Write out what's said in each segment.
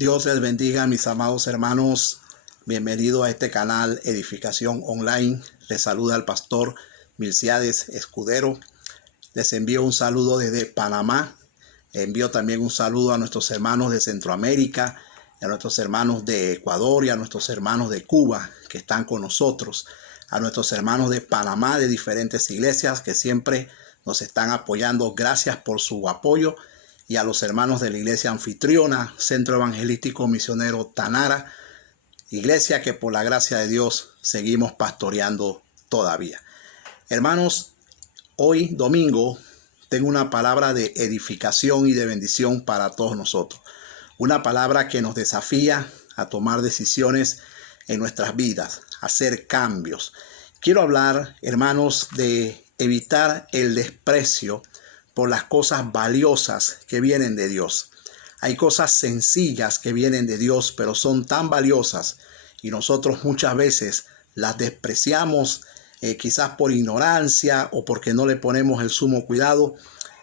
Dios les bendiga, mis amados hermanos. Bienvenido a este canal Edificación Online. Les saluda el pastor Milciades Escudero. Les envío un saludo desde Panamá. Envío también un saludo a nuestros hermanos de Centroamérica, a nuestros hermanos de Ecuador y a nuestros hermanos de Cuba que están con nosotros. A nuestros hermanos de Panamá, de diferentes iglesias que siempre nos están apoyando. Gracias por su apoyo. Y a los hermanos de la iglesia anfitriona, Centro Evangelístico Misionero Tanara, iglesia que por la gracia de Dios seguimos pastoreando todavía. Hermanos, hoy domingo tengo una palabra de edificación y de bendición para todos nosotros. Una palabra que nos desafía a tomar decisiones en nuestras vidas, a hacer cambios. Quiero hablar, hermanos, de evitar el desprecio por las cosas valiosas que vienen de Dios. Hay cosas sencillas que vienen de Dios, pero son tan valiosas y nosotros muchas veces las despreciamos, quizás por ignorancia o porque no le ponemos el sumo cuidado.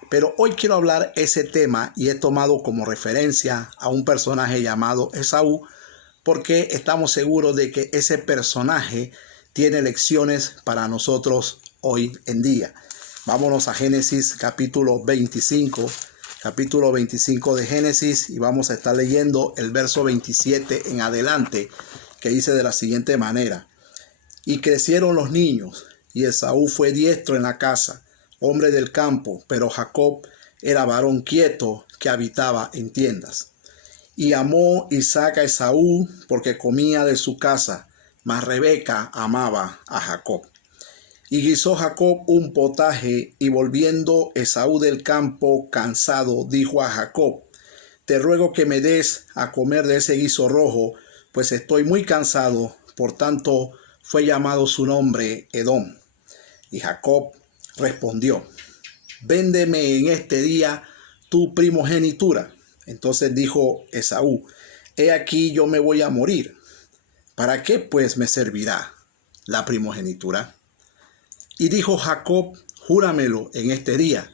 Pero hoy quiero hablar ese tema y he tomado como referencia a un personaje llamado Esaú, porque estamos seguros de que ese personaje tiene lecciones para nosotros hoy en día. Vámonos a Génesis capítulo 25 de Génesis, y vamos a estar leyendo el verso 27 en adelante, que dice de la siguiente manera: Y crecieron los niños, y Esaú fue diestro en la casa, hombre del campo, pero Jacob era varón quieto que habitaba en tiendas. Y amó Isaac a Esaú porque comía de su casa, mas Rebeca amaba a Jacob. Y guisó Jacob un potaje, y volviendo Esaú del campo cansado, dijo a Jacob: Te ruego que me des a comer de ese guiso rojo, pues estoy muy cansado. Por tanto fue llamado su nombre Edom. Y Jacob respondió: Véndeme en este día tu primogenitura. Entonces dijo Esaú: He aquí yo me voy a morir. ¿Para qué pues me servirá la primogenitura? Y dijo Jacob: Júramelo en este día.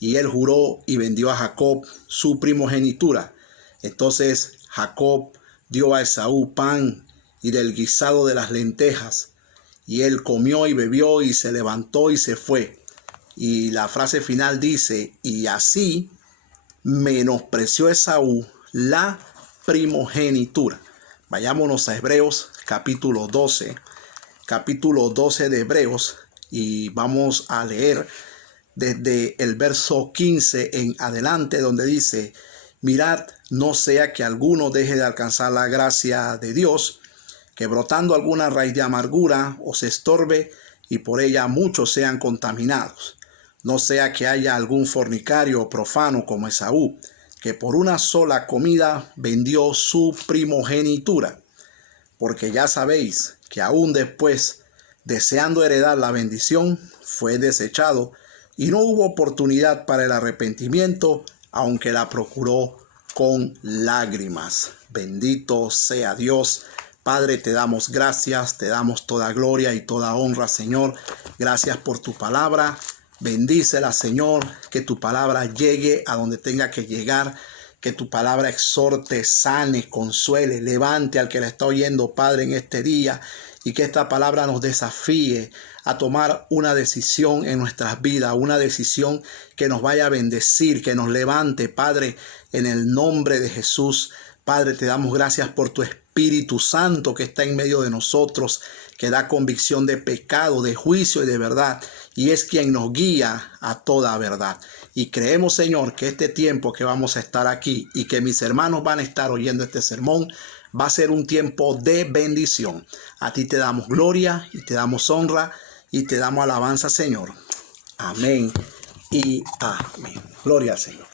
Y él juró y vendió a Jacob su primogenitura. Entonces Jacob dio a Esaú pan y del guisado de las lentejas. Y él comió y bebió y se levantó y se fue. Y la frase final dice: y así menospreció Esaú la primogenitura. Vayámonos a Hebreos capítulo 12 de Hebreos, y vamos a leer desde el verso 15 en adelante, donde dice: Mirad, no sea que alguno deje de alcanzar la gracia de Dios, que brotando alguna raíz de amargura os estorbe, y por ella muchos sean contaminados. No sea que haya algún fornicario o profano como Esaú, que por una sola comida vendió su primogenitura. Porque ya sabéis que aún después, deseando heredar la bendición, fue desechado, y no hubo oportunidad para el arrepentimiento, aunque la procuró con lágrimas. Bendito sea Dios. Padre, te damos gracias, te damos toda gloria y toda honra, Señor. Gracias por tu palabra. Bendícela, Señor, que tu palabra llegue a donde tenga que llegar, que tu palabra exhorte, sane, consuele, levante al que la está oyendo, Padre, en este día, y que esta palabra nos desafíe a tomar una decisión en nuestras vidas, una decisión que nos vaya a bendecir, que nos levante, Padre, en el nombre de Jesús. Padre, te damos gracias por tu Espíritu Santo que está en medio de nosotros, que da convicción de pecado, de juicio y de verdad, y es quien nos guía a toda verdad. Y creemos, Señor, que este tiempo que vamos a estar aquí y que mis hermanos van a estar oyendo este sermón va a ser un tiempo de bendición. A ti te damos gloria y te damos honra y te damos alabanza, Señor. Amén y amén. Gloria al Señor.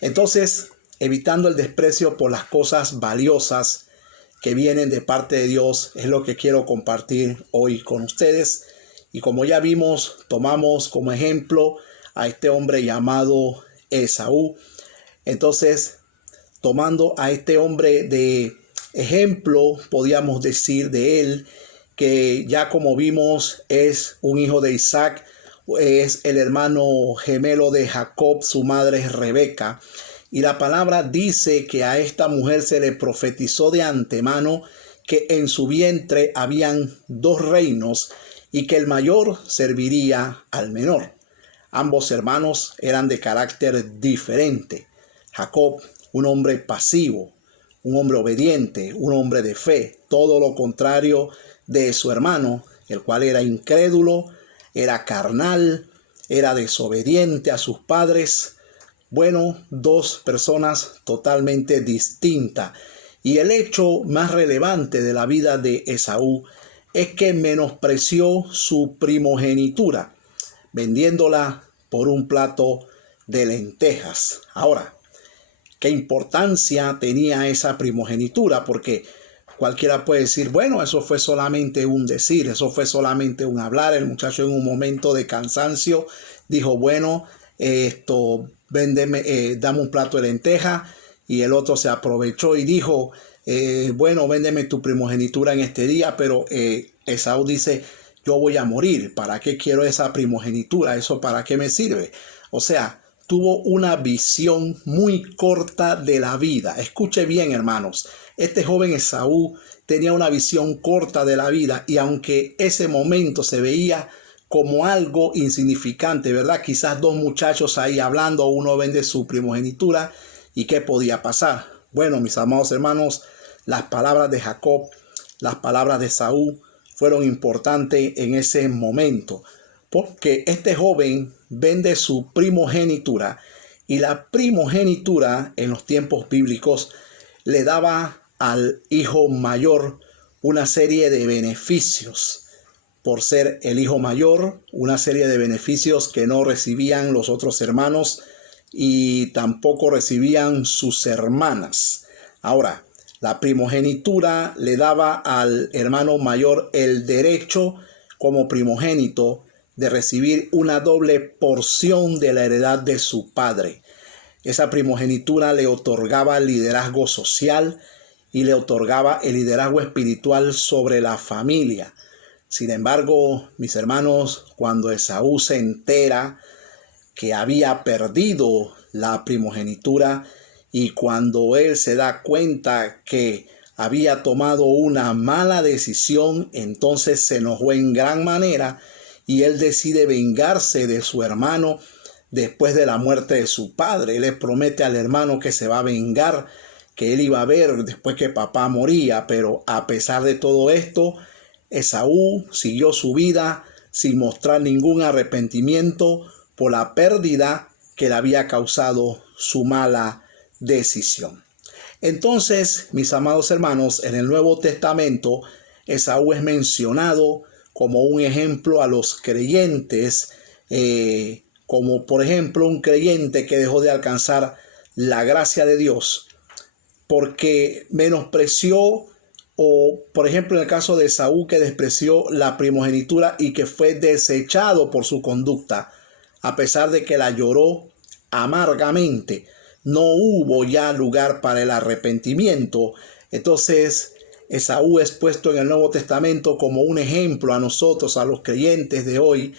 Entonces, evitando el desprecio por las cosas valiosas que vienen de parte de Dios, es lo que quiero compartir hoy con ustedes. Y como ya vimos, tomamos como ejemplo a este hombre llamado Esaú. Entonces, tomando a este hombre de ejemplo, podíamos decir de él que ya como vimos es un hijo de Isaac, es el hermano gemelo de Jacob, su madre es Rebeca. Y la palabra dice que a esta mujer se le profetizó de antemano que en su vientre habían 2 reinos y que el mayor serviría al menor. Ambos hermanos eran de carácter diferente. Jacob, un hombre pasivo, un hombre obediente, un hombre de fe, todo lo contrario de su hermano, el cual era incrédulo, era carnal, era desobediente a sus padres. Bueno, 2 personas totalmente distintas. Y el hecho más relevante de la vida de Esaú es que menospreció su primogenitura, vendiéndola por un plato de lentejas. Ahora, ¿qué importancia tenía esa primogenitura? Porque cualquiera puede decir, bueno, eso fue solamente un decir, eso fue solamente un hablar. El muchacho en un momento de cansancio dijo, bueno, véndeme, dame un plato de lenteja. Y el otro se aprovechó y dijo, bueno, véndeme tu primogenitura en este día. Pero Esaú dice, yo voy a morir. ¿Para qué quiero esa primogenitura? ¿Eso para qué me sirve? O sea, tuvo una visión muy corta de la vida. Escuche bien, hermanos. Este joven Esaú tenía una visión corta de la vida, y aunque ese momento se veía como algo insignificante, ¿verdad? Quizás 2 muchachos ahí hablando, uno vende su primogenitura, ¿y qué podía pasar? Bueno, mis amados hermanos, las palabras de Jacob, las palabras de Esaú fueron importantes en ese momento, porque este joven vende su primogenitura, y la primogenitura en los tiempos bíblicos le daba al hijo mayor una serie de beneficios. Por ser el hijo mayor, una serie de beneficios que no recibían los otros hermanos y tampoco recibían sus hermanas. Ahora, la primogenitura le daba al hermano mayor el derecho como primogénito de recibir una doble porción de la heredad de su padre. Esa primogenitura le otorgaba liderazgo social y le otorgaba el liderazgo espiritual sobre la familia. Sin embargo, mis hermanos, cuando Esaú se entera que había perdido la primogenitura, y cuando él se da cuenta que había tomado una mala decisión, entonces se enojó en gran manera y él decide vengarse de su hermano después de la muerte de su padre. Él le promete al hermano que se va a vengar, que él iba a ver después que papá moría, pero a pesar de todo esto, Esaú siguió su vida sin mostrar ningún arrepentimiento por la pérdida que le había causado su mala decisión. Entonces, mis amados hermanos, en el Nuevo Testamento, Esaú es mencionado como un ejemplo a los creyentes, como por ejemplo un creyente que dejó de alcanzar la gracia de Dios porque menospreció, o por ejemplo en el caso de Esaú, que despreció la primogenitura y que fue desechado por su conducta, a pesar de que la lloró amargamente. No hubo ya lugar para el arrepentimiento. Entonces Esaú es puesto en el Nuevo Testamento como un ejemplo a nosotros, a los creyentes de hoy,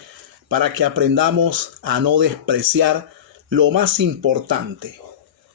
para que aprendamos a no despreciar lo más importante.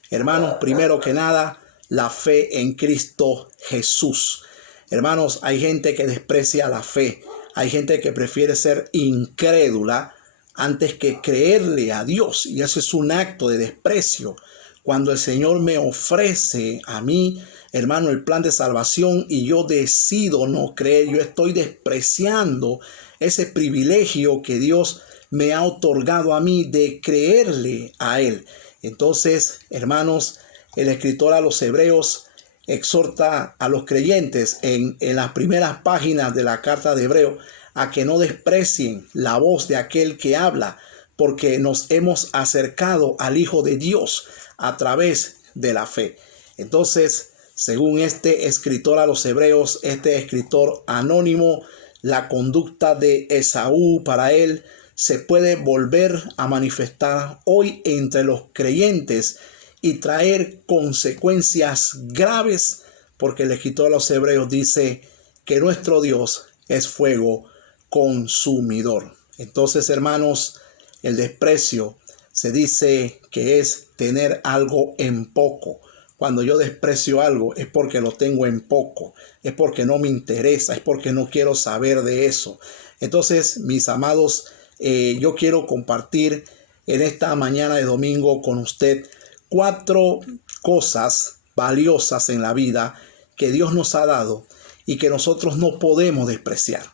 Hermanos, primero que nada, la fe en Cristo Jesús. Hermanos, hay gente que desprecia la fe. Hay gente que prefiere ser incrédula antes que creerle a Dios. Y eso es un acto de desprecio. Cuando el Señor me ofrece a mí, hermano, el plan de salvación y yo decido no creer, yo estoy despreciando ese privilegio que Dios me ha otorgado a mí de creerle a Él. Entonces, hermanos, el escritor a los Hebreos exhorta a los creyentes en las primeras páginas de la carta de Hebreo a que no desprecien la voz de aquel que habla, porque nos hemos acercado al Hijo de Dios a través de la fe. Entonces, según este escritor a los Hebreos, este escritor anónimo, la conducta de Esaú para él se puede volver a manifestar hoy entre los creyentes y traer consecuencias graves, porque el escritor a los Hebreos dice que nuestro Dios es fuego consumidor. Entonces, hermanos, el desprecio se dice que es tener algo en poco. Cuando yo desprecio algo es porque lo tengo en poco, es porque no me interesa, es porque no quiero saber de eso. Entonces, mis amados, yo quiero compartir en esta mañana de domingo con usted 4 cosas valiosas en la vida que Dios nos ha dado y que nosotros no podemos despreciar.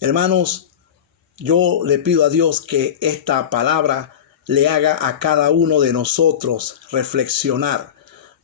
Hermanos, yo le pido a Dios que esta palabra le haga a cada uno de nosotros reflexionar,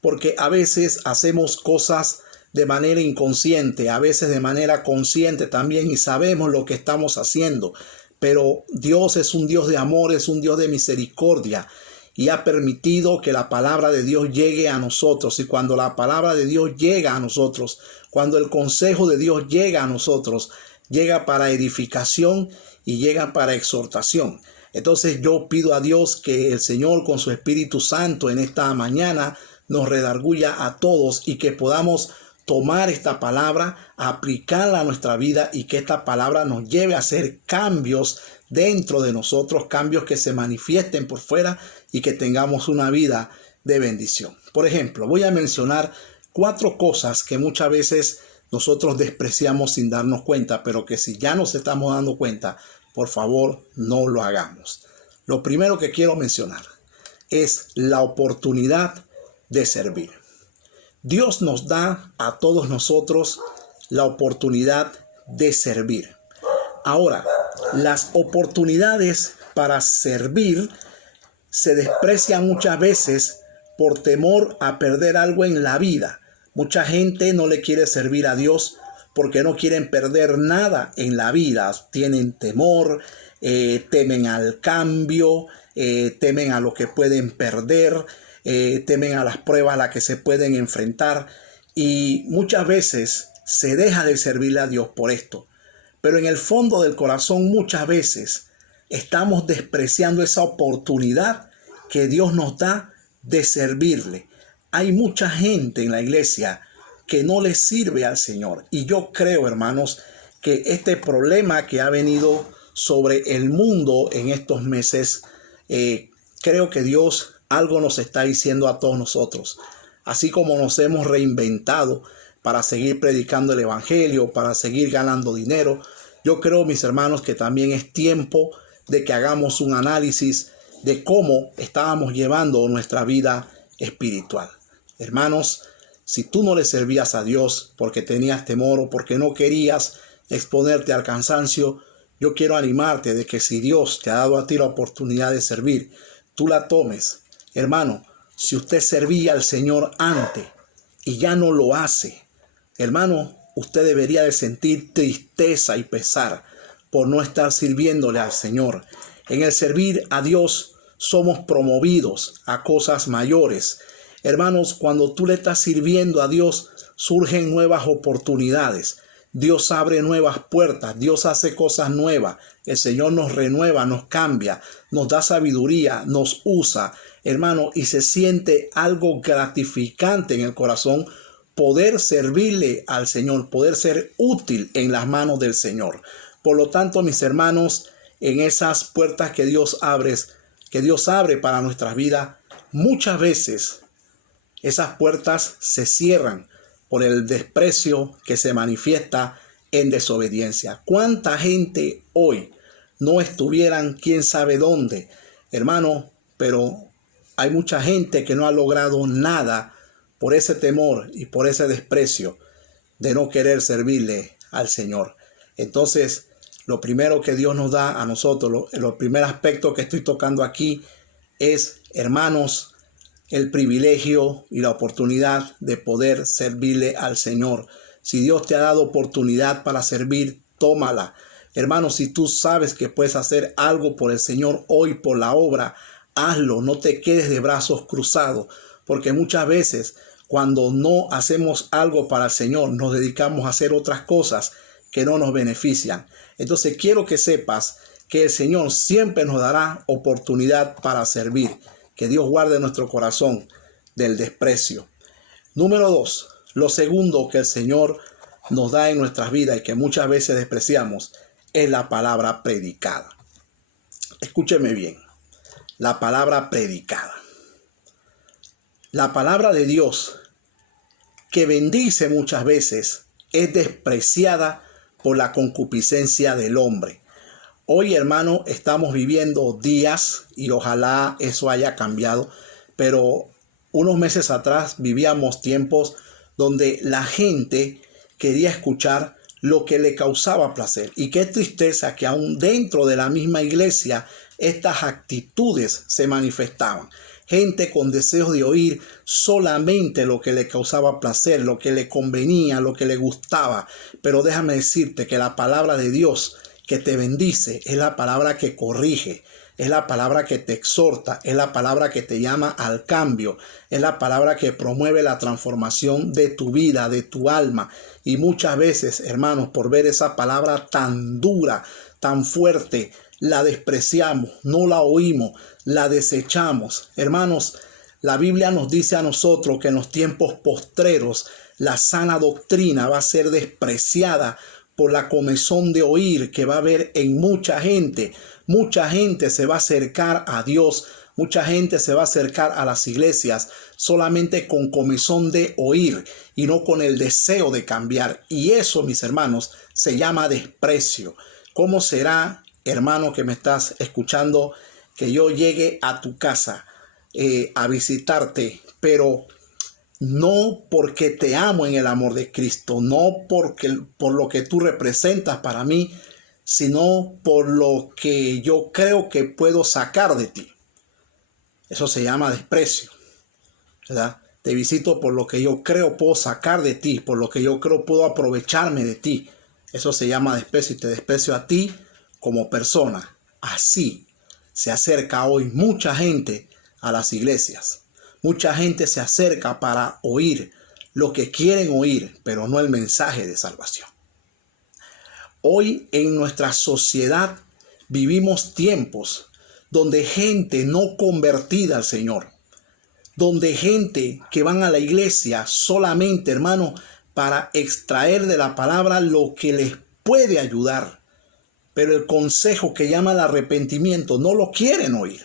porque a veces hacemos cosas de manera inconsciente, a veces de manera consciente también, y sabemos lo que estamos haciendo. Pero Dios es un Dios de amor, es un Dios de misericordia, y ha permitido que la palabra de Dios llegue a nosotros. Y cuando la palabra de Dios llega a nosotros, cuando el consejo de Dios llega a nosotros, llega para edificación y llega para exhortación. Entonces yo pido a Dios que el Señor con su Espíritu Santo en esta mañana nos redarguya a todos y que podamos tomar esta palabra, aplicarla a nuestra vida y que esta palabra nos lleve a hacer cambios dentro de nosotros, cambios que se manifiesten por fuera y que tengamos una vida de bendición. Por ejemplo, voy a mencionar 4 cosas que muchas veces nosotros despreciamos sin darnos cuenta, pero que si ya nos estamos dando cuenta, por favor, no lo hagamos. Lo primero que quiero mencionar es la oportunidad de servir. Dios nos da a todos nosotros la oportunidad de servir. Ahora, las oportunidades para servir se desprecian muchas veces por temor a perder algo en la vida. Mucha gente no le quiere servir a Dios porque no quieren perder nada en la vida. Tienen temor, temen al cambio, temen a lo que pueden perder, temen a las pruebas a las que se pueden enfrentar. Y muchas veces se deja de servirle a Dios por esto. Pero en el fondo del corazón muchas veces estamos despreciando esa oportunidad que Dios nos da de servirle. Hay mucha gente en la iglesia que no le sirve al Señor. Y yo creo, hermanos, que este problema que ha venido sobre el mundo en estos meses, creo que Dios algo nos está diciendo a todos nosotros. Así como nos hemos reinventado para seguir predicando el evangelio, para seguir ganando dinero, yo creo, mis hermanos, que también es tiempo de que hagamos un análisis de cómo estábamos llevando nuestra vida espiritual. Hermanos, si tú no le servías a Dios porque tenías temor o porque no querías exponerte al cansancio, yo quiero animarte de que si Dios te ha dado a ti la oportunidad de servir, tú la tomes. Hermano, si usted servía al Señor antes y ya no lo hace, hermano, usted debería de sentir tristeza y pesar por no estar sirviéndole al Señor. En el servir a Dios somos promovidos a cosas mayores. Hermanos, cuando tú le estás sirviendo a Dios, surgen nuevas oportunidades. Dios abre nuevas puertas, Dios hace cosas nuevas. El Señor nos renueva, nos cambia, nos da sabiduría, nos usa, hermano, y se siente algo gratificante en el corazón poder servirle al Señor, poder ser útil en las manos del Señor. Por lo tanto, mis hermanos, en esas puertas que Dios abre para nuestras vidas, muchas veces esas puertas se cierran por el desprecio que se manifiesta en desobediencia. ¿Cuánta gente hoy no estuvieran quién sabe dónde, hermano? Pero hay mucha gente que no ha logrado nada por ese temor y por ese desprecio de no querer servirle al Señor. Entonces, lo primero que Dios nos da a nosotros, el primer aspecto que estoy tocando aquí es, hermanos, el privilegio y la oportunidad de poder servirle al Señor. Si Dios te ha dado oportunidad para servir, tómala. Hermano, si tú sabes que puedes hacer algo por el Señor hoy, por la obra, hazlo. No te quedes de brazos cruzados, porque muchas veces cuando no hacemos algo para el Señor, nos dedicamos a hacer otras cosas que no nos benefician. Entonces quiero que sepas que el Señor siempre nos dará oportunidad para servir. Que Dios guarde nuestro corazón del desprecio. Número 2, lo segundo que el Señor nos da en nuestras vidas y que muchas veces despreciamos es la palabra predicada. Escúcheme bien. la palabra predicada. La palabra de Dios, que bendice muchas veces, es despreciada por la concupiscencia del hombre. Hoy, hermano, estamos viviendo días, y ojalá eso haya cambiado, pero unos meses atrás vivíamos tiempos donde la gente quería escuchar lo que le causaba placer. Y qué tristeza que aún dentro de la misma iglesia estas actitudes se manifestaban. Gente con deseos de oír solamente lo que le causaba placer, lo que le convenía, lo que le gustaba. Pero déjame decirte que la palabra de Dios que te bendice es la palabra que corrige, es la palabra que te exhorta, es la palabra que te llama al cambio, es la palabra que promueve la transformación de tu vida, de tu alma. Y muchas veces, hermanos, por ver esa palabra tan dura, tan fuerte, la despreciamos, no la oímos, la desechamos. Hermanos, la Biblia nos dice a nosotros que en los tiempos postreros la sana doctrina va a ser despreciada por la comezón de oír que va a haber en mucha gente. Mucha gente se va a acercar a Dios, mucha gente se va a acercar a las iglesias solamente con comezón de oír y no con el deseo de cambiar. Y eso, mis hermanos, se llama desprecio. ¿Cómo será, hermano que me estás escuchando, que yo llegue a tu casa a visitarte, pero no porque te amo en el amor de Cristo, no por lo que tú representas para mí, sino por lo que yo creo que puedo sacar de ti? Eso se llama desprecio, ¿verdad? Te visito por lo que yo creo puedo sacar de ti, por lo que yo creo puedo aprovecharme de ti. Eso se llama desprecio, y te desprecio a ti como persona. Así se acerca hoy mucha gente a las iglesias. Mucha gente se acerca para oír lo que quieren oír, pero no el mensaje de salvación. Hoy en nuestra sociedad vivimos tiempos donde gente no convertida al Señor, donde gente que van a la iglesia solamente, hermano, para extraer de la palabra lo que les puede ayudar, pero el consejo que llama al arrepentimiento no lo quieren oír.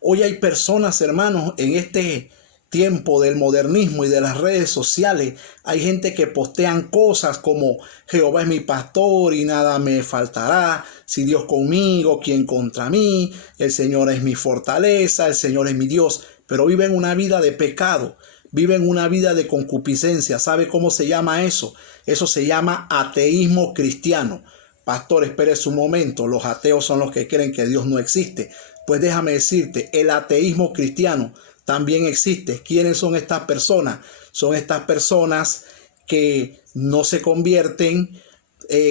Hoy hay personas, hermanos, en este tiempo del modernismo y de las redes sociales, hay gente que postean cosas como Jehová es mi pastor y nada me faltará, si Dios conmigo, ¿quién contra mí? El Señor es mi fortaleza, el Señor es mi Dios, pero viven una vida de pecado, viven una vida de concupiscencia. ¿Sabe cómo se llama eso? Eso se llama ateísmo cristiano. Pastor, espere un momento, los ateos son los que creen que Dios no existe. Pues déjame decirte, el ateísmo cristiano también existe. ¿Quiénes son estas personas? Son estas personas que no se convierten,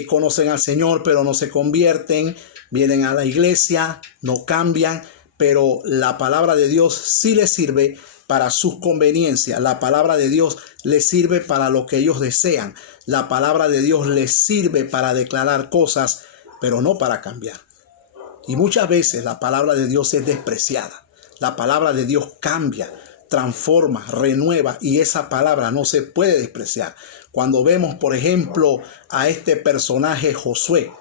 conocen al Señor, pero no se convierten, vienen a la iglesia, no cambian, pero la palabra de Dios sí les sirve para sus conveniencias. La palabra de Dios les sirve para lo que ellos desean. La palabra de Dios les sirve para declarar cosas, pero no para cambiar. Y muchas veces la palabra de Dios es despreciada. La palabra de Dios cambia, transforma, renueva, y esa palabra no se puede despreciar. Cuando vemos, por ejemplo, a este personaje Josué,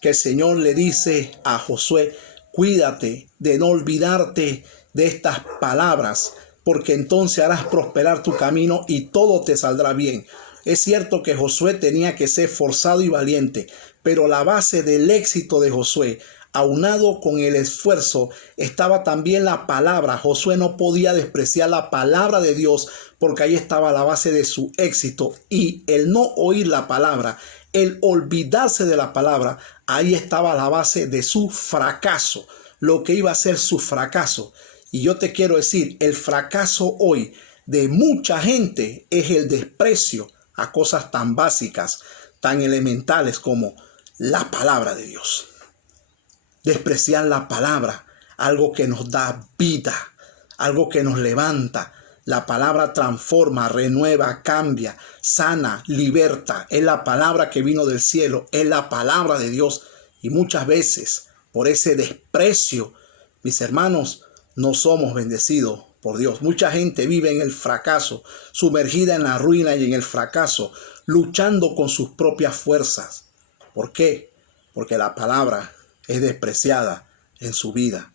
que el Señor le dice a Josué, cuídate de no olvidarte de estas palabras, porque entonces harás prosperar tu camino y todo te saldrá bien. Es cierto que Josué tenía que ser forzado y valiente, pero la base del éxito de Josué, aunado con el esfuerzo, estaba también la palabra. Josué no podía despreciar la palabra de Dios porque ahí estaba la base de su éxito. Y el no oír la palabra, el olvidarse de la palabra, ahí estaba la base de su fracaso, lo que iba a ser su fracaso. Y yo te quiero decir, el fracaso hoy de mucha gente es el desprecio a cosas tan básicas, tan elementales como la palabra de Dios. Despreciar la palabra, algo que nos da vida, algo que nos levanta. La palabra transforma, renueva, cambia, sana, liberta. Es la palabra que vino del cielo, es la palabra de Dios. Y muchas veces, por ese desprecio, mis hermanos, no somos bendecidos por Dios. Mucha gente vive en el fracaso, sumergida en la ruina y en el fracaso, luchando con sus propias fuerzas. ¿Por qué? Porque la palabra es despreciada en su vida.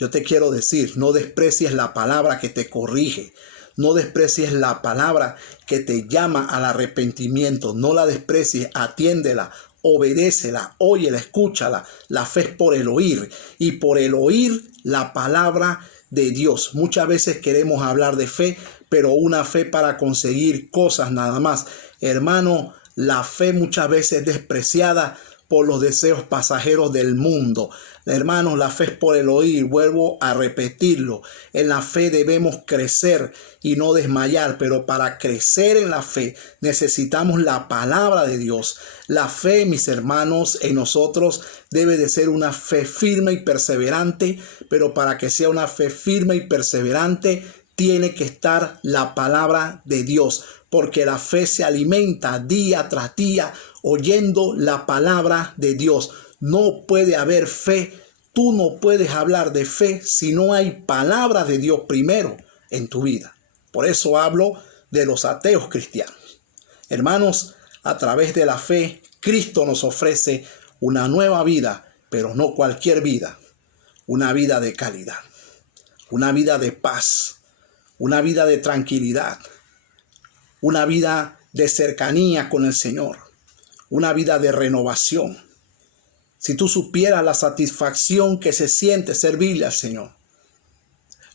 Yo te quiero decir, no desprecies la palabra que te corrige. No desprecies la palabra que te llama al arrepentimiento. No la desprecies, atiéndela, obedécela, óyela, escúchala. La fe es por el oír y por el oír la palabra de Dios. Muchas veces queremos hablar de fe, pero una fe para conseguir cosas nada más. Hermano, la fe muchas veces es despreciada por los deseos pasajeros del mundo. Hermanos, la fe es por el oír. Vuelvo a repetirlo. En la fe debemos crecer y no desmayar, pero para crecer en la fe necesitamos la palabra de Dios. La fe, mis hermanos, en nosotros debe de ser una fe firme y perseverante, pero para que sea una fe firme y perseverante tiene que estar la palabra de Dios, porque la fe se alimenta día tras día oyendo la palabra de Dios. No puede haber fe. Tú no puedes hablar de fe si no hay palabra de Dios primero en tu vida. Por eso hablo de los ateos cristianos. Hermanos, a través de la fe, Cristo nos ofrece una nueva vida, pero no cualquier vida. Una vida de calidad, una vida de paz, una vida de tranquilidad, una vida de cercanía con el Señor, una vida de renovación. Si tú supieras la satisfacción que se siente servirle al Señor.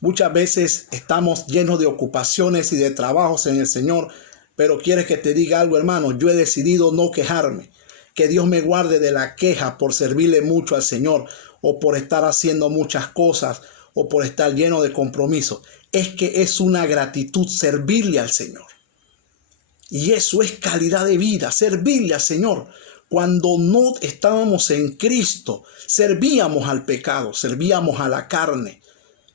Muchas veces estamos llenos de ocupaciones y de trabajos en el Señor, pero quieres que te diga algo, hermano. Yo he decidido no quejarme. Que Dios me guarde de la queja por servirle mucho al Señor o por estar haciendo muchas cosas o por estar lleno de compromiso. Es que es una gratitud servirle al Señor. Y eso es calidad de vida, servirle al Señor. Cuando no estábamos en Cristo, servíamos al pecado, servíamos a la carne,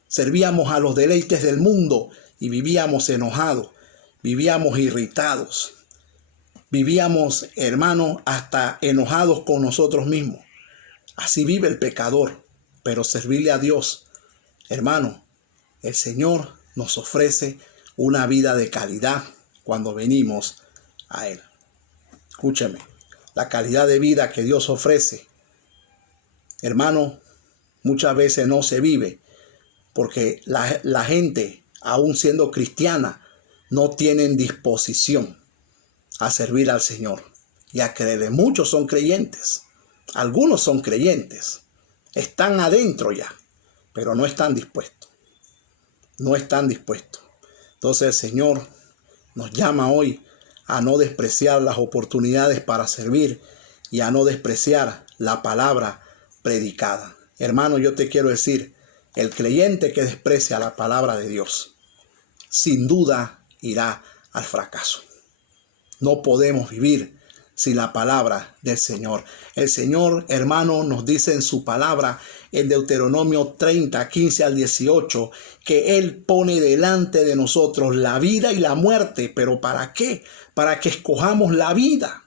servíamos a los deleites del mundo y vivíamos enojados, vivíamos irritados, vivíamos, hermano, hasta enojados con nosotros mismos. Así vive el pecador, pero servirle a Dios, hermano, el Señor nos ofrece una vida de calidad cuando venimos a Él. Escúcheme. La calidad de vida que Dios ofrece, hermano, muchas veces no se vive porque la gente, aún siendo cristiana, no tienen disposición a servir al Señor y a creerle. Muchos son creyentes, algunos son creyentes, están adentro ya, pero no están dispuestos. No están dispuestos. Entonces el Señor nos llama hoy a no despreciar las oportunidades para servir y a no despreciar la palabra predicada. Hermano, yo te quiero decir, el creyente que desprecia la palabra de Dios, sin duda irá al fracaso. No podemos vivir sin la palabra del Señor. El Señor, hermano, nos dice en su palabra, en Deuteronomio 30, 15 al 18, que Él pone delante de nosotros la vida y la muerte. ¿Pero para qué? Para que escojamos la vida.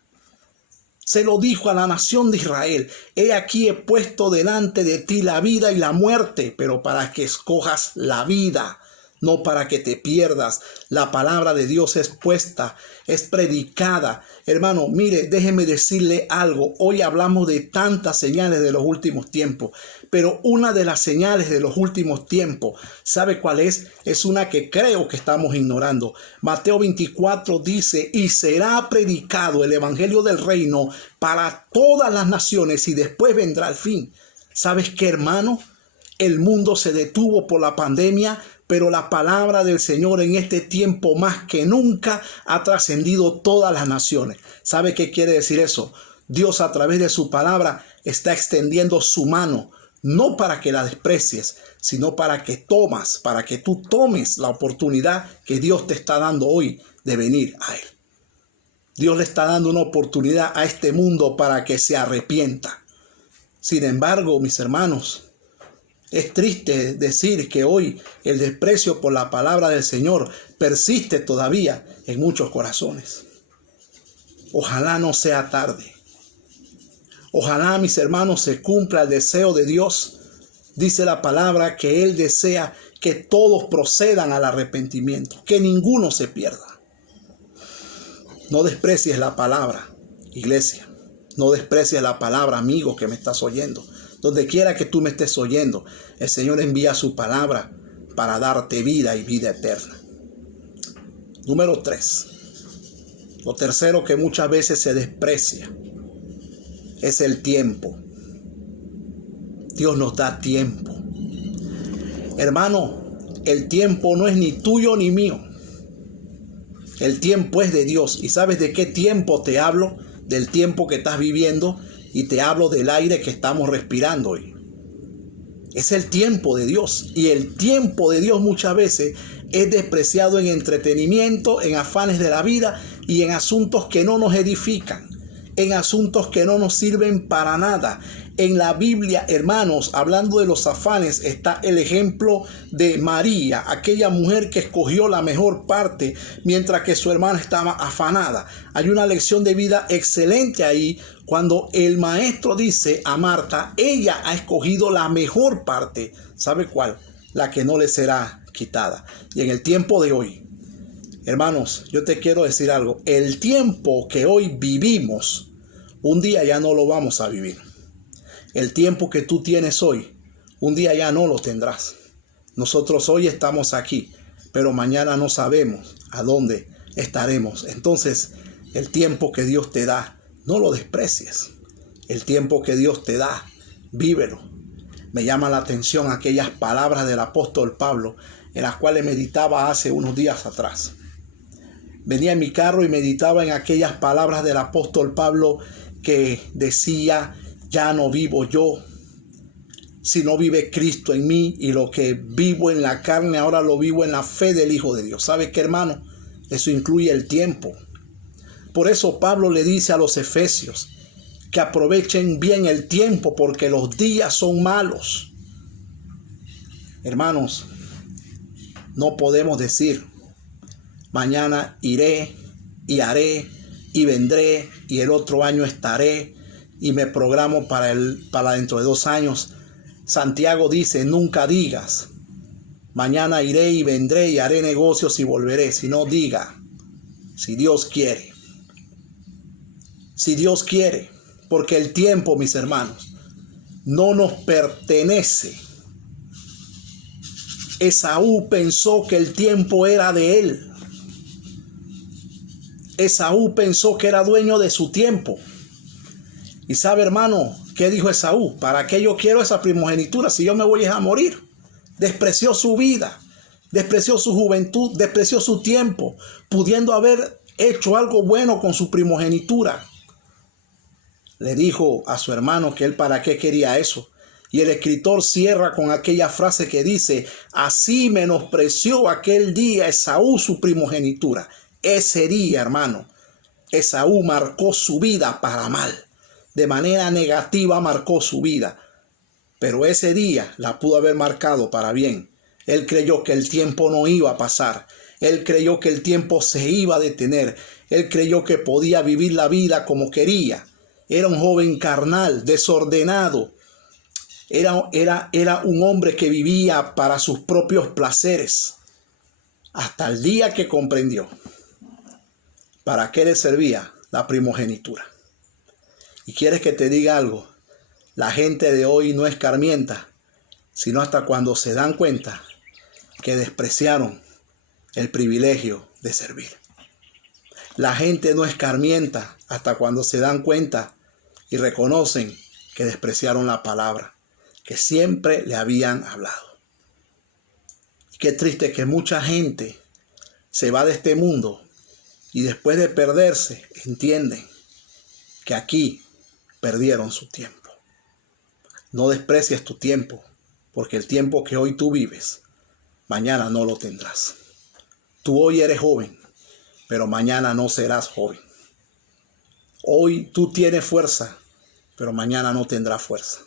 Se lo dijo a la nación de Israel: he aquí he puesto delante de ti la vida y la muerte, pero para que escojas la vida, no para que te pierdas. La palabra de Dios es puesta, es predicada. Hermano, mire, déjeme decirle algo. Hoy hablamos de tantas señales de los últimos tiempos, pero una de las señales de los últimos tiempos, ¿sabe cuál es? Es una que creo que estamos ignorando. Mateo 24 dice: y será predicado el evangelio del reino para todas las naciones y después vendrá el fin. ¿Sabes qué, hermano? El mundo se detuvo por la pandemia, pero la palabra del Señor en este tiempo más que nunca ha trascendido todas las naciones. ¿Sabe qué quiere decir eso? Dios, a través de su palabra, está extendiendo su mano, no para que la desprecies, sino para que tú tomes la oportunidad que Dios te está dando hoy de venir a Él. Dios le está dando una oportunidad a este mundo para que se arrepienta. Sin embargo, mis hermanos, es triste decir que hoy el desprecio por la palabra del Señor persiste todavía en muchos corazones. Ojalá no sea tarde. Ojalá, mis hermanos, se cumpla el deseo de Dios. Dice la palabra que Él desea que todos procedan al arrepentimiento, que ninguno se pierda. No desprecies la palabra, iglesia. No desprecies la palabra, amigo que me estás oyendo. Donde quiera que tú me estés oyendo, el Señor envía su palabra para darte vida y vida eterna. Número 3. Lo tercero que muchas veces se desprecia es el tiempo. Dios nos da tiempo. Hermano, el tiempo no es ni tuyo ni mío. El tiempo es de Dios. ¿Y sabes de qué tiempo te hablo? Del tiempo que estás viviendo, y te hablo del aire que estamos respirando hoy. Es el tiempo de Dios. Y el tiempo de Dios muchas veces es despreciado en entretenimiento, en afanes de la vida y en asuntos que no nos edifican, en asuntos que no nos sirven para nada. En la Biblia, hermanos, hablando de los afanes, está el ejemplo de María, aquella mujer que escogió la mejor parte mientras que su hermana estaba afanada. Hay una lección de vida excelente ahí cuando el maestro dice a Marta, ella ha escogido la mejor parte. ¿Sabe cuál? La que no le será quitada. Y en el tiempo de hoy, hermanos, yo te quiero decir algo. El tiempo que hoy vivimos, un día ya no lo vamos a vivir. El tiempo que tú tienes hoy, un día ya no lo tendrás. Nosotros hoy estamos aquí, pero mañana no sabemos a dónde estaremos. Entonces, el tiempo que Dios te da, no lo desprecies. El tiempo que Dios te da, vívelo. Me llama la atención aquellas palabras del apóstol Pablo, en las cuales meditaba hace unos días atrás. Venía en mi carro y meditaba en aquellas palabras del apóstol Pablo que decía, ya no vivo yo, sino vive Cristo en mí, y lo que vivo en la carne ahora lo vivo en la fe del Hijo de Dios. ¿Sabe qué, hermano? Eso incluye el tiempo. Por eso Pablo le dice a los efesios que aprovechen bien el tiempo porque los días son malos. Hermanos, no podemos decir, mañana iré y haré y vendré y el otro año estaré y me programo para dentro de 2 años. Santiago dice, nunca digas, mañana iré y vendré y haré negocios y volveré. Sino diga, si Dios quiere. Si Dios quiere. Porque el tiempo, mis hermanos, no nos pertenece. Esaú pensó que el tiempo era de él. Esaú pensó que era dueño de su tiempo. Y sabe, hermano, ¿qué dijo Esaú? ¿Para qué yo quiero esa primogenitura si yo me voy a morir? Despreció su vida, despreció su juventud, despreció su tiempo, pudiendo haber hecho algo bueno con su primogenitura. Le dijo a su hermano que él para qué quería eso. Y el escritor cierra con aquella frase que dice, así menospreció aquel día Esaú su primogenitura. Ese día, hermano, Esaú marcó su vida para mal. De manera negativa marcó su vida. Pero ese día la pudo haber marcado para bien. Él creyó que el tiempo no iba a pasar. Él creyó que el tiempo se iba a detener. Él creyó que podía vivir la vida como quería. Era un joven carnal, desordenado. Era un hombre que vivía para sus propios placeres. Hasta el día que comprendió para qué le servía la primogenitura. Y quieres que te diga algo, la gente de hoy no escarmienta, sino hasta cuando se dan cuenta que despreciaron el privilegio de servir. La gente no escarmienta hasta cuando se dan cuenta y reconocen que despreciaron la palabra, que siempre le habían hablado. Y qué triste que mucha gente se va de este mundo y después de perderse entienden que aquí perdieron su tiempo. No desprecies tu tiempo, porque el tiempo que hoy tú vives, mañana no lo tendrás. Tú hoy eres joven, pero mañana no serás joven. Hoy tú tienes fuerza, pero mañana no tendrás fuerza.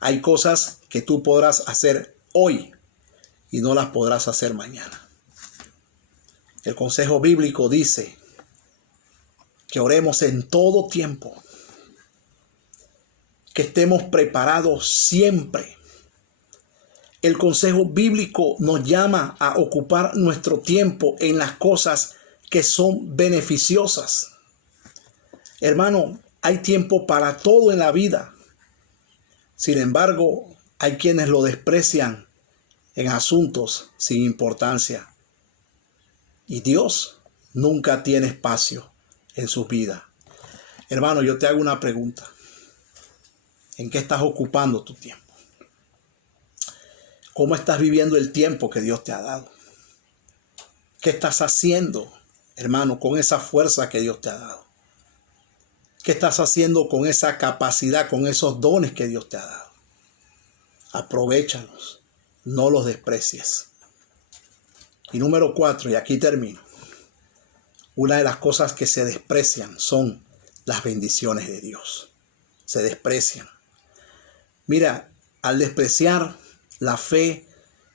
Hay cosas que tú podrás hacer hoy y no las podrás hacer mañana. El consejo bíblico dice que oremos en todo tiempo, que estemos preparados siempre. El consejo bíblico nos llama a ocupar nuestro tiempo en las cosas que son beneficiosas. Hermano, hay tiempo para todo en la vida. Sin embargo, hay quienes lo desprecian en asuntos sin importancia. Y Dios nunca tiene espacio en su vida. Hermano, yo te hago una pregunta. ¿En qué estás ocupando tu tiempo? ¿Cómo estás viviendo el tiempo que Dios te ha dado? ¿Qué estás haciendo, hermano, con esa fuerza que Dios te ha dado? ¿Qué estás haciendo con esa capacidad, con esos dones que Dios te ha dado? Aprovéchalos, no los desprecies. Y número 4, y aquí termino. Una de las cosas que se desprecian son las bendiciones de Dios. Se desprecian. Mira, al despreciar la fe,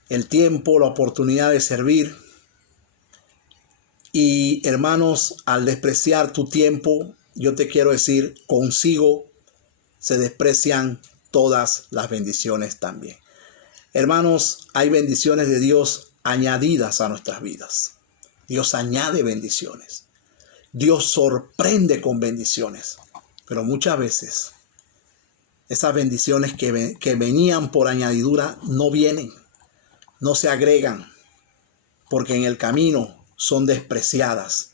el tiempo, la oportunidad de servir, y hermanos, al despreciar tu tiempo, yo te quiero decir, consigo se desprecian todas las bendiciones también. Hermanos, hay bendiciones de Dios añadidas a nuestras vidas. Dios añade bendiciones. Dios sorprende con bendiciones. Pero muchas veces esas bendiciones que venían por añadidura no vienen, no se agregan, porque en el camino son despreciadas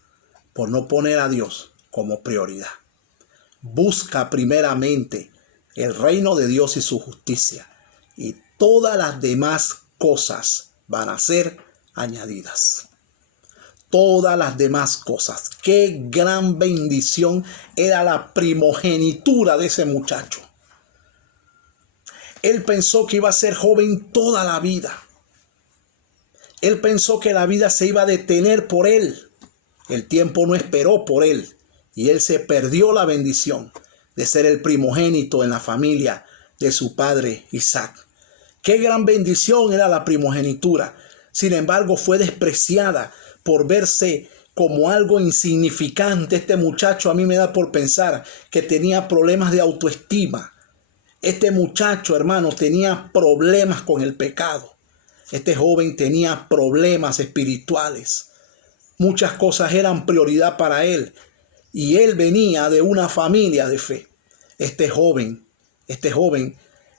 por no poner a Dios como prioridad. Busca primeramente el reino de Dios y su justicia, y todas las demás cosas van a ser añadidas. Todas las demás cosas. Qué gran bendición era la primogenitura de ese muchacho. Él pensó que iba a ser joven toda la vida. Él pensó que la vida se iba a detener por él. El tiempo no esperó por él. Y él se perdió la bendición de ser el primogénito en la familia de su padre Isaac. Qué gran bendición era la primogenitura. Sin embargo, fue despreciada por verse como algo insignificante. Este muchacho a mí me da por pensar que tenía problemas de autoestima. Este muchacho, hermano, tenía problemas con el pecado. Este joven tenía problemas espirituales. Muchas cosas eran prioridad para él. Y él venía de una familia de fe. Este joven,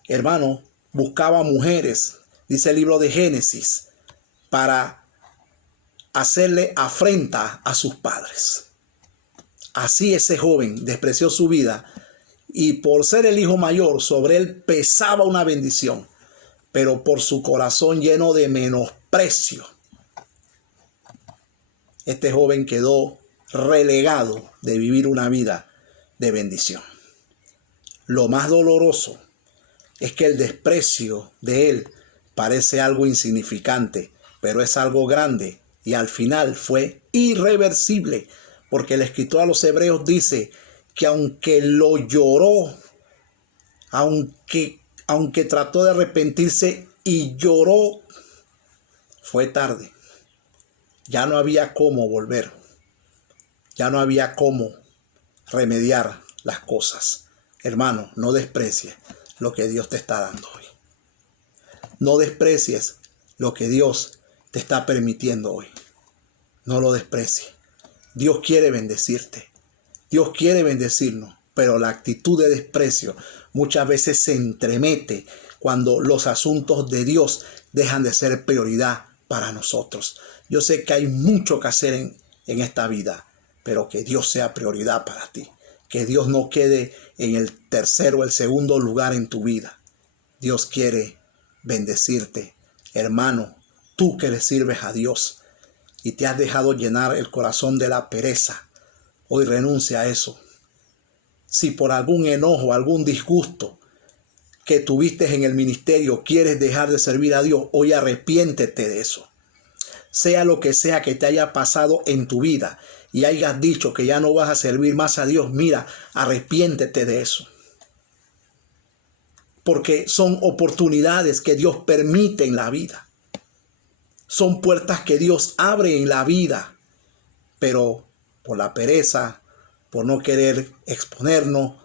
hermano, buscaba mujeres, dice el libro de Génesis, para hacerle afrenta a sus padres. Así ese joven despreció su vida, y por ser el hijo mayor, sobre él pesaba una bendición, pero por su corazón lleno de menosprecio, este joven quedó relegado de vivir una vida de bendición. Lo más doloroso es que el desprecio de él parece algo insignificante, pero es algo grande, y al final fue irreversible, porque el escritor a los Hebreos dice que aunque lo lloró, aunque trató de arrepentirse y lloró, fue tarde. Ya no había cómo volver. Ya no había cómo remediar las cosas. Hermano, no desprecies lo que Dios te está dando hoy. No desprecies lo que Dios te está permitiendo hoy. No lo desprecies. Dios quiere bendecirte. Dios quiere bendecirnos, pero la actitud de desprecio muchas veces se entremete cuando los asuntos de Dios dejan de ser prioridad para nosotros. Yo sé que hay mucho que hacer en esta vida, pero que Dios sea prioridad para ti. Que Dios no quede en el tercero o el segundo lugar en tu vida. Dios quiere bendecirte. Hermano, tú que le sirves a Dios y te has dejado llenar el corazón de la pereza, hoy renuncia a eso. Si por algún enojo, algún disgusto que tuviste en el ministerio quieres dejar de servir a Dios, hoy arrepiéntete de eso. Sea lo que sea que te haya pasado en tu vida y hayas dicho que ya no vas a servir más a Dios, mira, arrepiéntete de eso. Porque son oportunidades que Dios permite en la vida. Son puertas que Dios abre en la vida. Pero por la pereza, por no querer exponernos,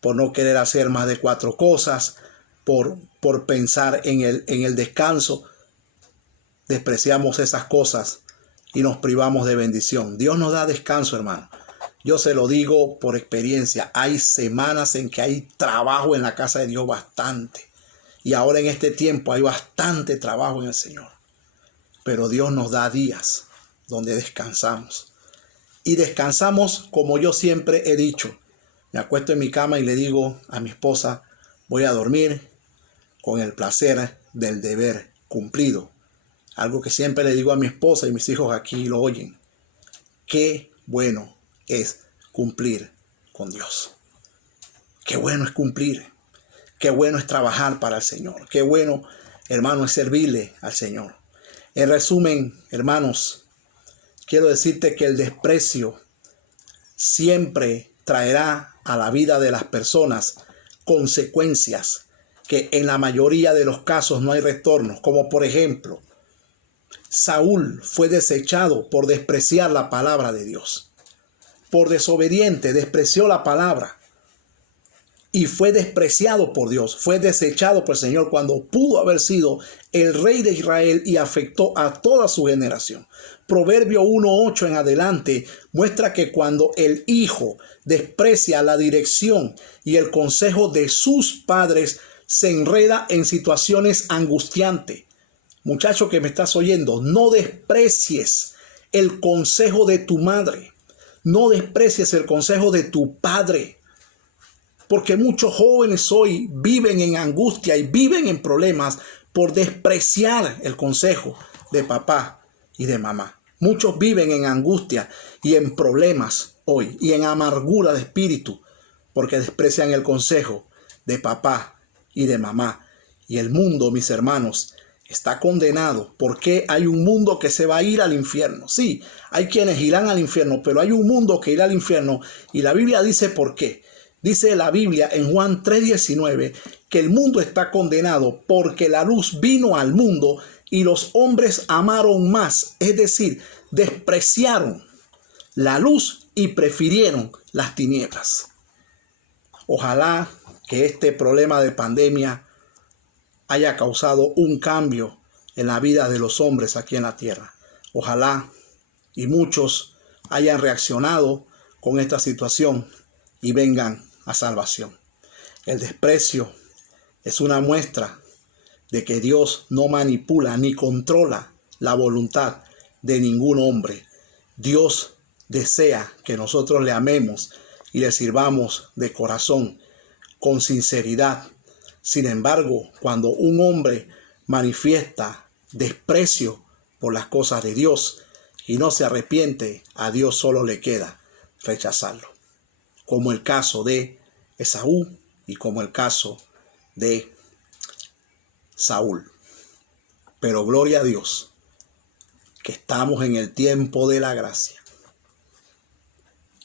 por no querer hacer más de 4 cosas, por pensar en el descanso, despreciamos esas cosas y nos privamos de bendición. Dios nos da descanso, hermano. Yo se lo digo por experiencia. Hay semanas en que hay trabajo en la casa de Dios bastante. Y ahora en este tiempo hay bastante trabajo en el Señor. Pero Dios nos da días donde descansamos. Y descansamos como yo siempre he dicho. Me acuesto en mi cama y le digo a mi esposa, voy a dormir con el placer del deber cumplido. Algo que siempre le digo a mi esposa y mis hijos aquí lo oyen. Qué bueno es cumplir con Dios. Qué bueno es cumplir. Qué bueno es trabajar para el Señor. Qué bueno, hermano, es servirle al Señor. En resumen, hermanos, quiero decirte que el desprecio siempre traerá a la vida de las personas consecuencias que en la mayoría de los casos no hay retorno. Como por ejemplo, Saúl fue desechado por despreciar la palabra de Dios. Por desobediente, despreció la palabra. Y fue despreciado por Dios, fue desechado por el Señor cuando pudo haber sido el rey de Israel y afectó a toda su generación. Proverbio 1:8 en adelante muestra que cuando el hijo desprecia la dirección y el consejo de sus padres, se enreda en situaciones angustiantes. Muchacho que me estás oyendo, no desprecies el consejo de tu madre, no desprecies el consejo de tu padre. Porque muchos jóvenes hoy viven en angustia y viven en problemas por despreciar el consejo de papá y de mamá. Muchos viven en angustia y en problemas hoy y en amargura de espíritu porque desprecian el consejo de papá y de mamá. Y el mundo, mis hermanos, está condenado. Porque hay un mundo que se va a ir al infierno. Sí, hay quienes irán al infierno, pero hay un mundo que irá al infierno. Y la Biblia dice por qué. Dice la Biblia en Juan 3:19 que el mundo está condenado porque la luz vino al mundo y los hombres amaron más, es decir, despreciaron la luz y prefirieron las tinieblas. Ojalá que este problema de pandemia haya causado un cambio en la vida de los hombres aquí en la tierra. Ojalá y muchos hayan reaccionado con esta situación y vengan a salvación. El desprecio es una muestra de que Dios no manipula ni controla la voluntad de ningún hombre. Dios desea que nosotros le amemos y le sirvamos de corazón, con sinceridad. Sin embargo, cuando un hombre manifiesta desprecio por las cosas de Dios y no se arrepiente, a Dios solo le queda rechazarlo. Como el caso de Esaú y como el caso de Saúl. Pero gloria a Dios que estamos en el tiempo de la gracia.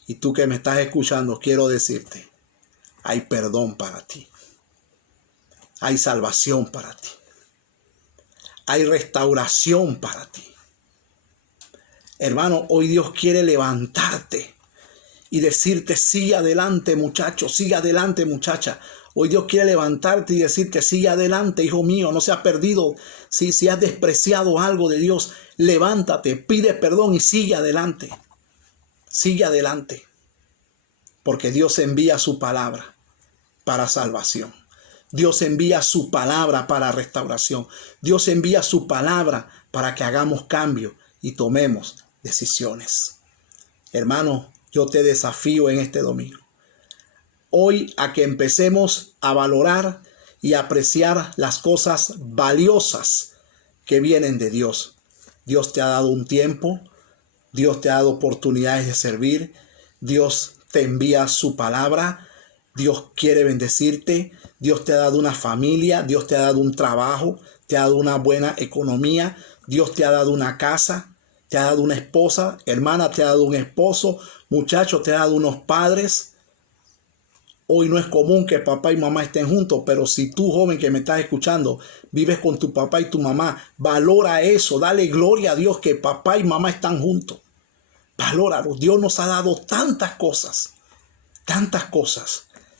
Y tú que me estás escuchando, quiero decirte, hay perdón para ti. Hay salvación para ti. Hay restauración para ti. Hermano, hoy Dios quiere levantarte y decirte, sigue adelante, muchacho, sigue adelante, muchacha. Hoy Dios quiere levantarte y decirte, sigue adelante, hijo mío, no seas perdido. Si has despreciado algo de Dios, levántate, pide perdón y sigue adelante. Sigue adelante. Porque Dios envía su palabra para salvación. Dios envía su palabra para restauración. Dios envía su palabra para que hagamos cambio y tomemos decisiones. Hermano, yo te desafío en este domingo. Hoy a que empecemos a valorar y apreciar las cosas valiosas que vienen de Dios. Dios te ha dado un tiempo. Dios te ha dado oportunidades de servir. Dios te envía su palabra. Dios quiere bendecirte. Dios te ha dado una familia. Dios te ha dado un trabajo. Te ha dado una buena economía. Dios te ha dado una casa. Te ha dado una esposa. Hermana, te ha dado un esposo. Muchacho, te ha dado unos padres. Hoy no es común que papá y mamá estén juntos, pero si tú, joven que me estás escuchando, vives con tu papá y tu mamá, valora eso. Dale gloria a Dios que papá y mamá están juntos. Valóralo. Dios nos ha dado tantas cosas,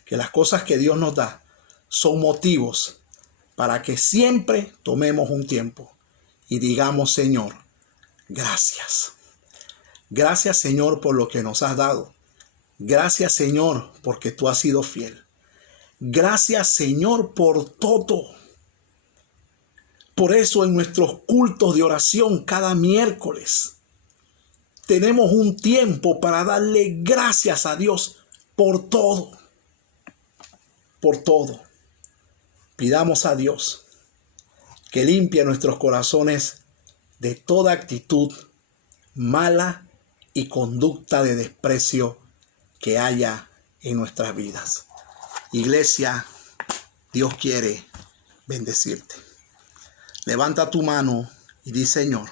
que las cosas que Dios nos da son motivos para que siempre tomemos un tiempo y digamos, Señor, gracias. Gracias, Señor, por lo que nos has dado. Gracias, Señor, porque tú has sido fiel. Gracias, Señor, por todo. Por eso en nuestros cultos de oración cada miércoles tenemos un tiempo para darle gracias a Dios por todo. Por todo. Pidamos a Dios que limpie nuestros corazones de toda actitud mala y conducta de desprecio que haya en nuestras vidas. Iglesia, Dios quiere bendecirte. Levanta tu mano y di: Señor,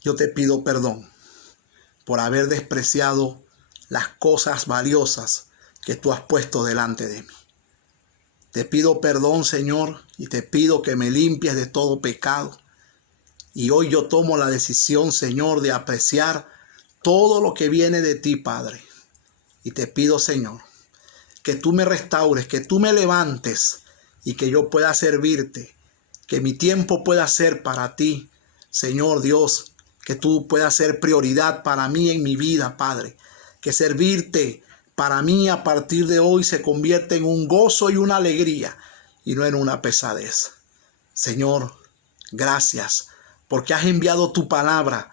yo te pido perdón por haber despreciado las cosas valiosas que tú has puesto delante de mí. Te pido perdón, Señor, y te pido que me limpies de todo pecado. Y hoy yo tomo la decisión, Señor, de apreciar todo lo que viene de ti, Padre. Y te pido, Señor, que tú me restaures, que tú me levantes y que yo pueda servirte, que mi tiempo pueda ser para ti, Señor Dios, que tú puedas ser prioridad para mí en mi vida, Padre. Que servirte para mí a partir de hoy se convierte en un gozo y una alegría y no en una pesadez. Señor, gracias porque has enviado tu palabra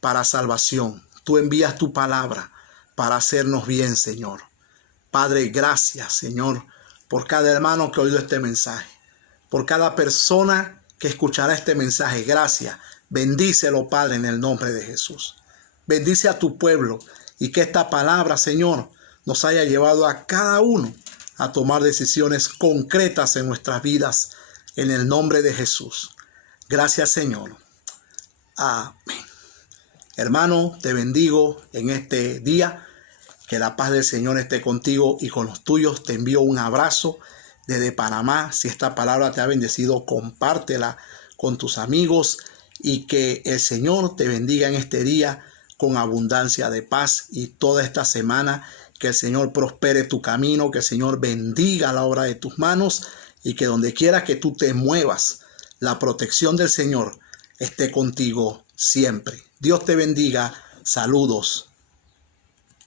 para salvación. Tú envías tu palabra para hacernos bien, Señor. Padre, gracias, Señor, por cada hermano que ha oído este mensaje, por cada persona que escuchará este mensaje. Gracias. Bendícelo, Padre, en el nombre de Jesús. Bendice a tu pueblo y que esta palabra, Señor, nos haya llevado a cada uno a tomar decisiones concretas en nuestras vidas, en el nombre de Jesús. Gracias, Señor. Amén. Hermano, te bendigo en este día. Que la paz del Señor esté contigo y con los tuyos. Te envío un abrazo desde Panamá. Si esta palabra te ha bendecido, compártela con tus amigos y que el Señor te bendiga en este día con abundancia de paz y toda esta semana. Que el Señor prospere tu camino, que el Señor bendiga la obra de tus manos y que donde quiera que tú te muevas, la protección del Señor esté contigo siempre. Dios te bendiga. Saludos.